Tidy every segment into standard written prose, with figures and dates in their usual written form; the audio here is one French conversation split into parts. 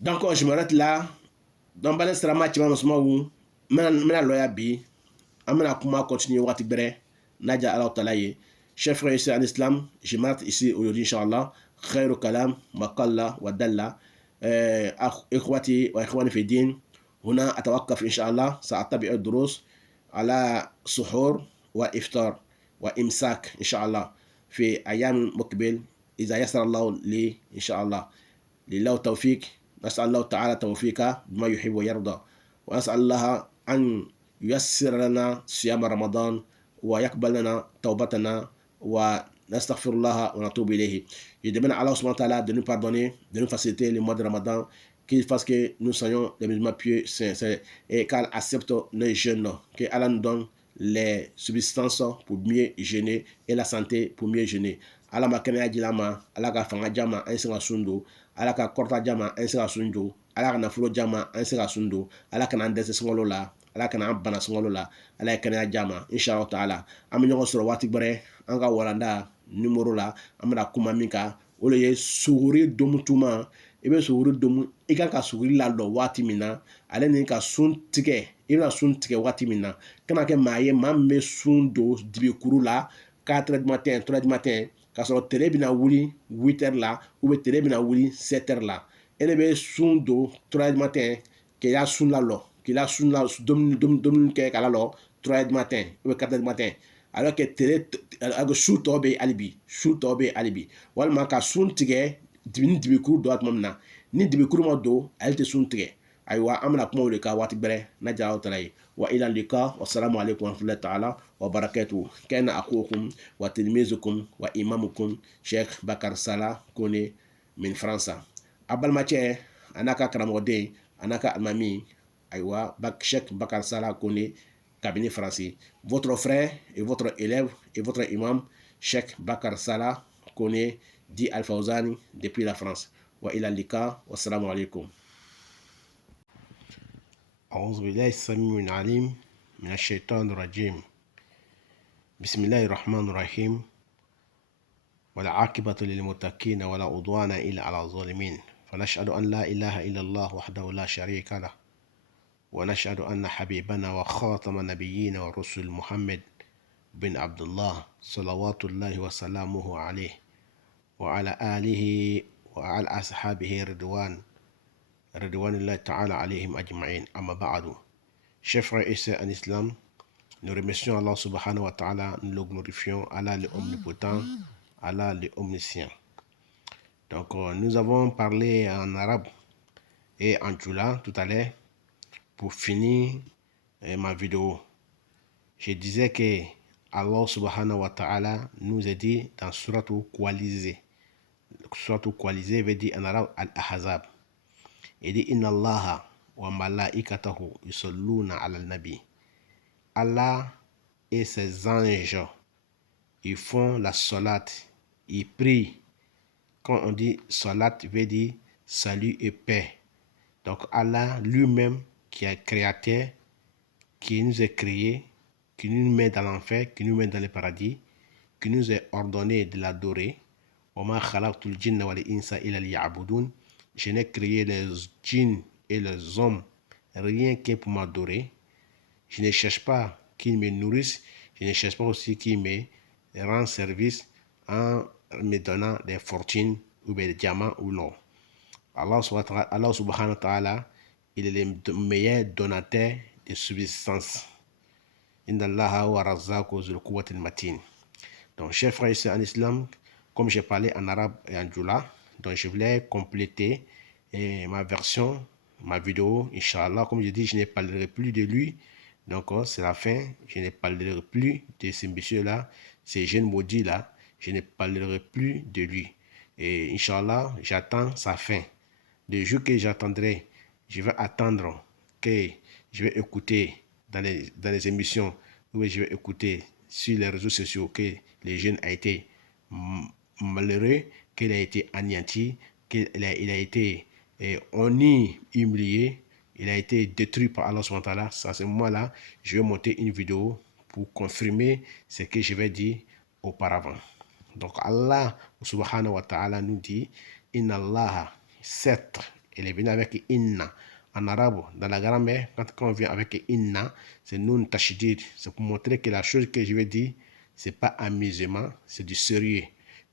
Donc, je m'arrête là. Donc, bala sirama cɛma musoman wu mena lɔya bi an bena kuma continuer wagati bɛrɛ n'a ja ala tala ye. Chers frères et sœurs en islam, je m'arrête ici aujourd'hui inchallah. خير كلام ما قل ودل. إخوتي وإخواني في الدين، هنا أتوقف إن شاء الله. سأتبع الدروس على سحور وإفطار وإمساك إن شاء الله في أيام مقبل إذا يسر الله لي إن شاء الله. لله التوفيق. نسأل الله تعالى توفيقه بما يحب ويرضى، ونسأل الله أن ييسر لنا صيام رمضان ويقبل لنا توبتنا ونستغفر الله ونتوب إليه. Je demande à Allah subhanahu wa ta'ala de nous pardonner, de nous faciliter le mois de Ramadan, qu'il fasse que nous soyons des musulmans pieux, sincères, et qu'Allah accepte nos jeûnes, que Allah nous donne les substances pour mieux jeûner et la santé pour mieux jeûner. Ala ma kɛnɛya jila ma, ala ka fanga jama an se ka sun don, ala ka kɔrɔta jama an se ka sun don, ala ka nafolo jama an se ka sun don, ala kana an dɛsɛ sunkalo la, ala kana an bana sunkalo la, ala ye kɛnɛya jama inshallah taala. An bɛ ɲɔgɔn sɔrɔ waati bɛrɛ an ka walanda numéro la, an bɛna kuma min kan o de ye suguri domutuma. I bɛ suguri domu, i kan ka suguri ladɔ waati min na, ale ni ka sun tigɛ, i bɛna sun tigɛ waati min na. Kana kɛ maa ye maa min bɛ sun don dibikuru la 4h du matin 3h du matin, k'a sɔrɔ tele bɛna wuli 8h la ou bien tele bɛna wuli 7h la. E de bɛ sun don 3h du matin k'i la sun lalɔ, k'i la sun la dumuni kɛ k'a lalɔ 3h du matin ou bien 4h du matin, alors que tele su tɔ bɛ hali bi, su tɔ bɛ hali bi. Walima ka sun tigɛ ni dibikuru dɔ tuma min na, ni dibikuru ma don ale tɛ sun tigɛ. Ayiwa an bɛna kuma o de kan waati bɛrɛ n'a jara aw tala ye. Wa ila lika wassalamu alaikum warahmatullahi ta'ala wa barakatuh. Kana akukum wa tilmizukum wa imamukum Sheikh Bakar Sala Kone min Faransa. A balimacɛ a n'a ka karamɔgɔden a n'a ka alimami, ayiwa Sheikh Bakar Sala Kone kabini Faransi. Votre frère et votre élève et votre imam Sheikh Bakar Sala Kone dit Al-Fawzani depuis la France. Wa ila lika wassalamu alaikum. أعوذ بالله السميع العليم من الشيطان الرجيم. بسم الله الرحمن الرحيم. والعاقبة للمتقين ولا عدوان إلا على الظالمين. فنشهد أن لا إله إلا الله وحده لا شريك له، ونشهد أن حبيبنا وخاتم النبيين والرسل محمد بن عبد الله صلوات الله وسلامه عليه وعلى آله وعلى أصحابه رضوان الله ta'ala alayhim ajma'in. Amma ba'du. Chers frères et sœurs en islam, nous remercions Allah subhanahu wa ta'ala, nous le glorifions, Allah le omnipotent, Allah le omniscient. Donc nous avons parlé en arabe et en djoula tout à l'heure pour finir ma vidéo. Je disais que Allah subhanahu wa ta'ala nous a dit dans Suratul Coalisé. Suratul Coalisé veut dire en arabe Al-Ahzab. Il dit inna allaha wa malaikatahu yusalluna ala nabi. Allah et ses anges, ils font la salat, ils prient. Quand on dit salat, veut dire salut et paix. Donc Allah lui-même qui est créateur, qui nous a créés, qui nous met dans l'enfer, qui nous met dans le paradis, qui nous a ordonné de l'adorer. Wa ma khalaqtul jinna wal insa illa liya'budun. Je n'ai créé les djinns et les hommes rien que pour m'adorer. Je ne cherche pas qu'ils me nourrissent. Je ne cherche pas aussi qu'ils me rendent service en me donnant des fortunes ou des diamants ou l'or. Allah subhanahu wa ta'ala, il est le meilleur donateur de subsistance. Inna Allaha wa razzaqu zul quwwatil matin. Donc, chers frères et sœurs en islam, comme j'ai parlé en arabe et en djoula, donc je voulais compléter ma version, ma vidéo, Inch'Allah. Comme je dis, je ne parlerai plus de lui. Donc c'est la fin. Je ne parlerai plus de ce monsieur-là, ces jeunes maudits-là. Je ne parlerai plus de lui. Et Inch'Allah, j'attends sa fin. Le jour que j'attendrai, je vais attendre que je vais écouter dans les émissions, où je vais écouter sur les réseaux sociaux que les jeunes a été malheureux, qu'il a été anéanti, qu'il a été humilié, il a été détruit par Allah subhanahu wa ta'ala. À ce moment-là, je vais monter une vidéo pour confirmer ce que je vais dire auparavant. Donc Allah subhanahu wa ta'ala nous dit, Inna Allah, certes, Elle est venue avec inna. En arabe, dans la grammaire, quand on vient avec inna, c'est nun tashdid. C'est pour montrer que la chose que je vais dire, c'est pas amusement, c'est du sérieux.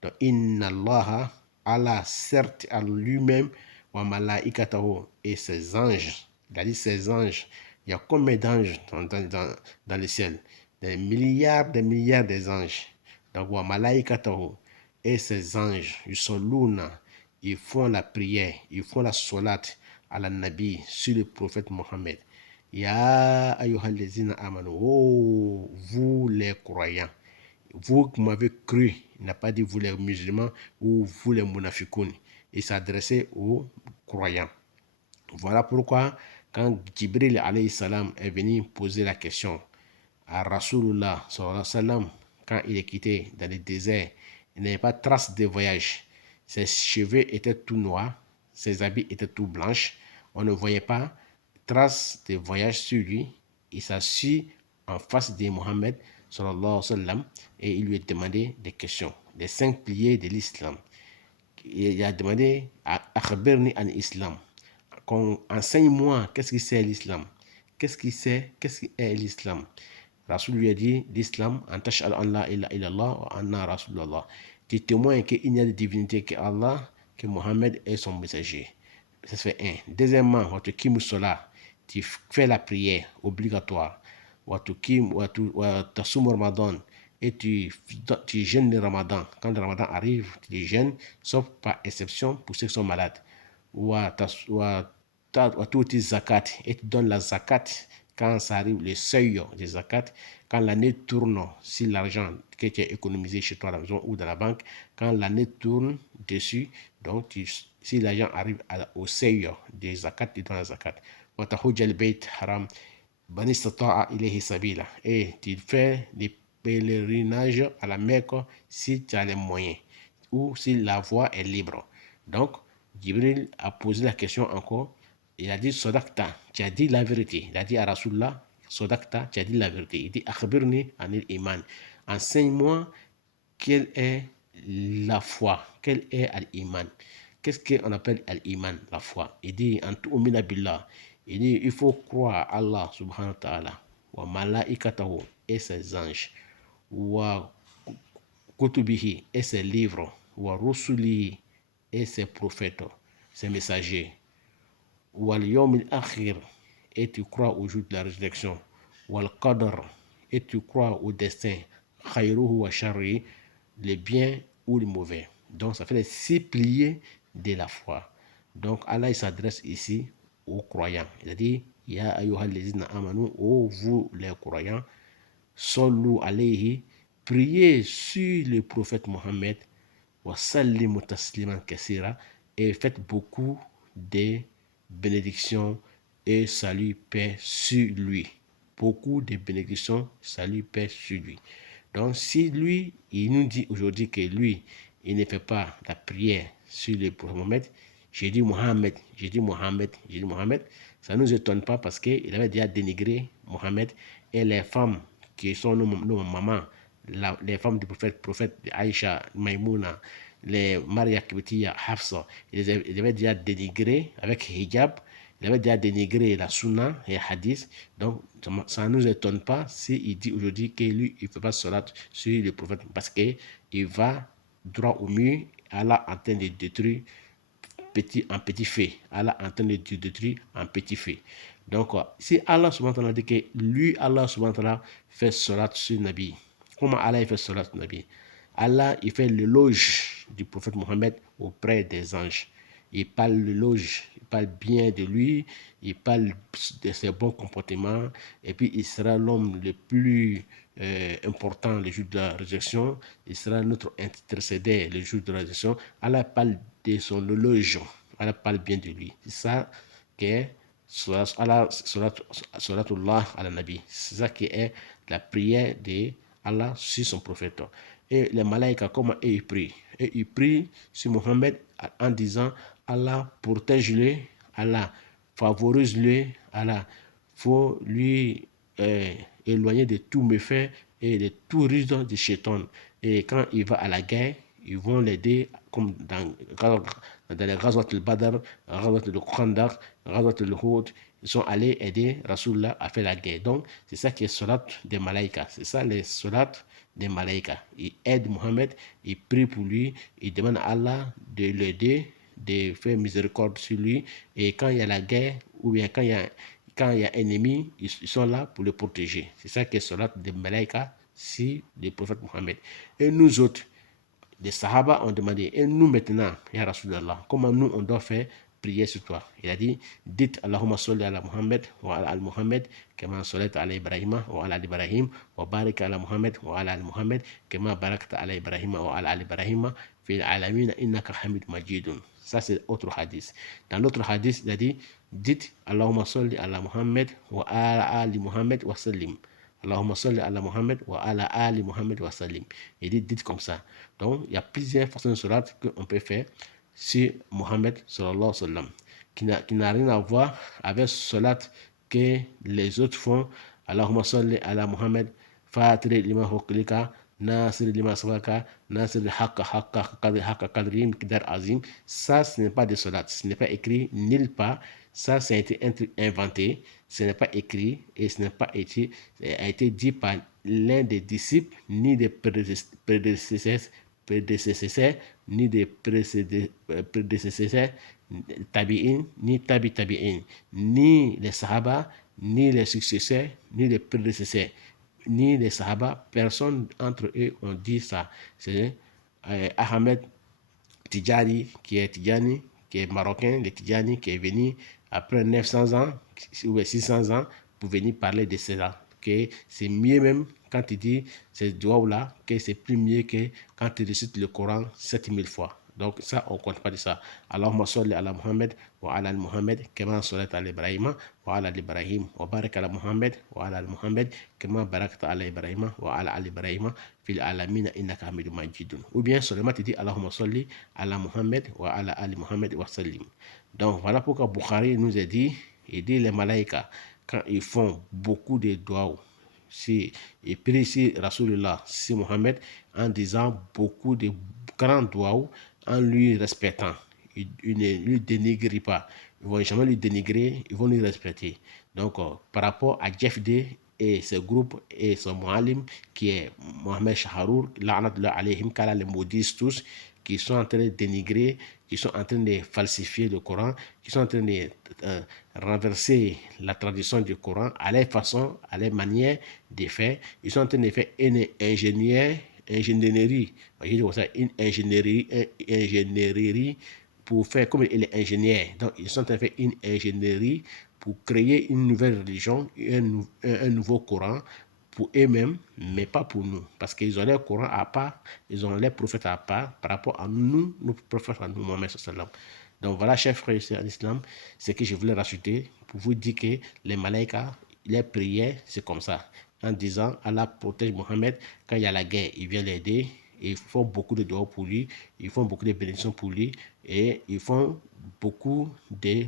Donc, inna Allah, Allah, certes, à lui-même, wa malaikatahu, et ses anges. Il a dit ses anges. Il y a combien d'anges dans le ciel? Des milliards des anges. Donc, wa malaikatahu, et ses anges, yusalluna, ils font la prière, ils font la salat à la Nabi sur le prophète Mohammed. Ya ayyuhallazina amanu, oh, vous les croyants, vous qui m'avez cru, il n'a pas dit vous les musulmans ou vous les munafikoun, il s'adressait aux croyants. Voilà pourquoi quand Jibril alayhi salam est venu poser la question à Rasulullah sallallahu alayhi wa sallam, quand il est quitté dans le désert, il n'avait pas trace de voyage. Ses cheveux étaient tout noirs, ses habits étaient tout blanches. On ne voyait pas trace de voyage sur lui. Il s'assit en face de Mohammed sallallahu alayhi wa sallam et il lui a demandé des questions, les 5 piliers de l'islam. Il a demandé Akhbirni an islam. Enseigne-moi qu'est-ce que c'est l'islam. Qu'est-ce qui est l'islam? Rasoul lui a dit l'islam, an tashhadu an la ilaha illallah wa anna rasulullah. Tu témoignes qu'il n'y a de divinité que Allah, que Mohammed est son messager. Ça fait un. Deuxièmement, tu fais la prière obligatoire. Tasum Ramadan, et tu jeûnes le Ramadan. Quand le Ramadan arrive, tu jeûnes, sauf par exception pour ceux qui sont malades. Tu zakat, et tu donnes la zakat quand ça arrive, le seuil des zakat, quand l'année tourne, si l'argent que tu as économisé chez toi à la maison ou dans la banque, quand l'année tourne dessus, donc si l'argent arrive au seuil des zakat, tu donnes la zakat. Haram, et tu fais des pèlerinages à la Mecque si tu as les moyens ou si la voie est libre. Donc, Jibril a posé la question encore. Il a dit Sodakta, tu as dit la vérité. Il a dit à Rasulullah, Sodakta, tu as dit la vérité. Il dit Akhbirni anil iman. Enseigne-moi quelle est la foi, quel est al-iman. Qu'est-ce qu'on appelle al-iman, la foi? Il dit Antu'mina billah. Il dit il faut croire à Allah subhanahu wa ta'ala, wa malaikatahu, et ses anges, wa kutubihi, et ses livres, wa rusulihi, et ses prophètes, ses messagers, wal yawmil akhir, et tu crois au jour de la résurrection, wal qadar, et tu crois au destin, khayruhu wa sharri, les biens ou les mauvais. Donc ça fait les 6 piliers de la foi. Donc Allah il s'adresse ici aux croyants. Il a dit Ya ayyuhallazina amanu, ô vous les croyants, sallu alayhi, priez sur le prophète Mohammed, wa sallimu tasliman kassira, et faites beaucoup de bénédictions et salut, paix sur lui. Beaucoup de bénédictions, salut, paix sur lui. Donc si lui, il nous dit aujourd'hui que lui, il ne fait pas la prière sur le prophète Mohammed, j'ai dit Mohammed, ça ne nous étonne pas parce qu'il avait déjà dénigré Mohammed et les femmes qui sont nos mamans, les femmes du prophète Aïcha, Maïmouna, les Maria Kibitiya, Hafsa, ils avaient déjà dénigré avec hijab, il avait déjà dénigré la sunna et hadith. Donc ça ne nous étonne pas s'il dit aujourd'hui que lui il ne fait pas salat sur le prophète parce qu'il va droit au mur. Allah en train de détruire petit fait. Allah en train de détruire en petit fait. Donc si Allah subhanahu wa ta'ala dit que lui Allah subhanahu wa ta'ala fait salat sur Nabi, comment Allah il fait salat sur Nabi? Allah il fait l'éloge du prophète Mohammed auprès des anges. Il parle l'éloge, il parle bien de lui, il parle de ses bons comportements, et puis il sera l'homme le plus important le jour de la résurrection, il sera notre intercédé le jour de la résurrection. Allah parle de son éloge, Allah parle bien de lui. C'est ça qui est Salatullah ala Nabi. C'est ça qui est la prière de Allah sur son prophète. Et les malaïkas, comment ils prient? Et ils prient sur Mohammed en disant Allah protège-le, Allah favorise-le, Allah faut lui éloigner de tous méfaits et de tout risque de shaitan. Et quand il va à la guerre, ils vont l'aider, comme dans les Ghazwat al-Badr, Ghazwat al-Khandaq, Ghazwat al-Hud. Ils sont allés aider Rasulullah à faire la guerre. Donc, c'est ça qui est Salat des Malaïkas. C'est ça les Salat des Malaïkas. Ils aident Mohammed, ils prient pour lui, ils demandent à Allah de l'aider, de faire miséricorde sur lui. Et quand il y a la guerre, ou bien quand il y a ennemi, ils sont là pour le protéger. C'est ça qui est Salat des Malaïkas, si le prophète Mohammed. Et nous autres, les Sahaba ont demandé, et nous maintenant, Ya Rasulallah, comment nous on doit faire prier sur toi? Il a dit, dites Allahumma salli ala Muhammad wa ala al-Muhammad, kama sallaita ala Ibrahim wa ala al-Ibrahim, wa barik ala Muhammad wa ala al-Muhammad, kama barakta ala Ibrahim wa ala al-Ibrahim, fil alamin innaka hamid majidun. Ça c'est autre hadith. Dans l'autre hadith, il a dit, dites Allahumma salli ala Muhammad wa ala ali Muhammad wa sallim. Allahumma salli ala Muhammad wa ala ali Muhammad wa sallim. Il dit, dites comme ça. Donc, il y a plusieurs façons de salat qu'on peut faire sur Mohammed sallallahu alayhi wa sallam, qui n'a rien à voir avec salat que les autres font. Allahumma salli ala Muhammad, fatiri lima huklika, nasir lima sabaka, nasir haqqa qadrim kidar azim. Ça, ce n'est pas de salat. Ce n'est pas écrit nulle part. Ça a été inventé. Ce n'est pas écrit et ce n'est pas a été dit par l'un des disciples, ni des prédécesseurs, ni des prédécesseurs, tabi'in, ni tabi'in, ni les sahaba, ni les successeurs, ni les prédécesseurs, ni les sahaba. Personne entre eux ont dit ça. C'est Ahmed Tidjani, qui est marocain, le Tidjani, qui est venu après 900 ans ou 600 ans pour venir parler de cela. Que c'est mieux même quand il dit ces doigts-là, que c'est plus mieux que quand il récite le Coran 7000 fois. Donc ça, on ne compte pas de ça. Allahumma salli ala Muhammad wa ala al-Muhammad kama salata ala Ibrahim wa ala al-Ibrahim wa barik ala Muhammad wa ala al-Muhammad kama barakta ala Ibrahim wa ala al-Ibrahim fil alamin innaka hamidun majidun. Ou bien seulement tu dis Allahumma salli ala Muhammad wa ala ali Muhammad wa sallim. Donc voilà pourquoi Bukhari nous a dit, il dit les malaïkas, quand ils font beaucoup de doigts, et puis ici Rasulullah, si Mohammed, en disant beaucoup de grands doigts, en lui respectant, ils ne lui dénigrent pas, ils ne vont jamais lui dénigrer, ils vont lui respecter. Donc par rapport à Jeff D et ce groupe et son mu'alim qui est Mohamed Shaharour, la'natullah alayhim, qu'Allah les maudisse tous, qui sont en train de dénigrer, qui sont en train de falsifier le Coran, qui sont en train de renverser la tradition du Coran à leur façon, à leur manière de faire. Ils sont en train de faire une ingénierie, une ingénierie pour faire comme il est ingénieur. Donc, ils sont en train de faire une ingénierie pour créer une nouvelle religion, un nouveau Coran, pour eux-mêmes, mais pas pour nous. Parce qu'ils ont leur Coran à part, ils ont leurs prophètes à part par rapport à nous, nos prophètes à nous, Mohammed sallam. Donc voilà, chers frères et sœurs en islam, ce que je voulais rajouter pour vous dire que les malaïkas, les prières, c'est comme ça. En disant, Allah protège Mohammed, quand il y a la guerre, il vient l'aider, ils font beaucoup de doigts pour lui, ils font beaucoup de bénédictions pour lui, et ils font beaucoup de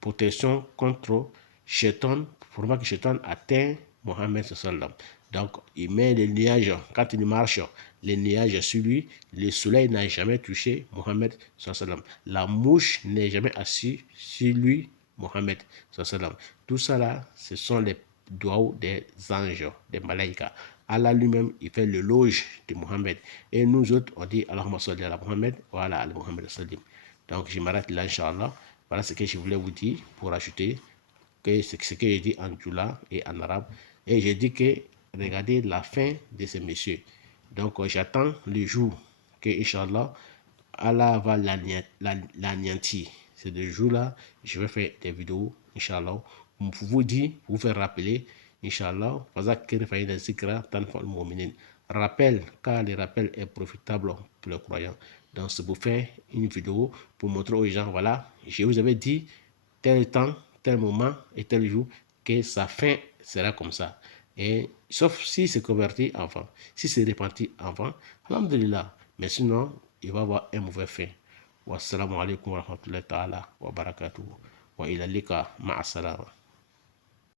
protection contre Shaitan, pour pas que Shaitan atteigne Mohammed sallam. Donc, il met les nuages, quand il marche, les nuages sur lui, le soleil n'a jamais touché Mohammed sallam. La mouche n'est jamais assise sur lui, Mohammed sallam. Tout ça là, ce sont les doigts des anges, des malaïkas. Allah lui-même, il fait l'éloge de Mohammed. Et nous autres, on dit Allahumma salli ala Muhammad wa ala al Muhammad sallim. Donc, je m'arrête là, Inch'Allah. Voilà ce que je voulais vous dire pour ajouter que c'est ce que j'ai dit en djoula et en arabe. Et j'ai dit que regardez la fin de ces messieurs. Donc j'attends le jour que, Inch'Allah, Allah va l'anéantir. C'est le jour-là, je vais faire des vidéos, Inch'Allah, pour vous dire, pour vous faire rappeler, Inch'Allah, rappel, car le rappel est profitable pour les croyants. Donc c'est pour faire une vidéo, pour montrer aux gens, voilà, je vous avais dit, tel temps, tel moment et tel jour, que sa fin sera comme ça. Et sauf si c'est converti avant, si c'est repenti avant, alhamdulillah. Mais sinon, il va avoir un mauvais fin. Wassalamu alaikum wa rahmatullahi ta'ala wa barakatuhu. Wa ila lika ma'as salama.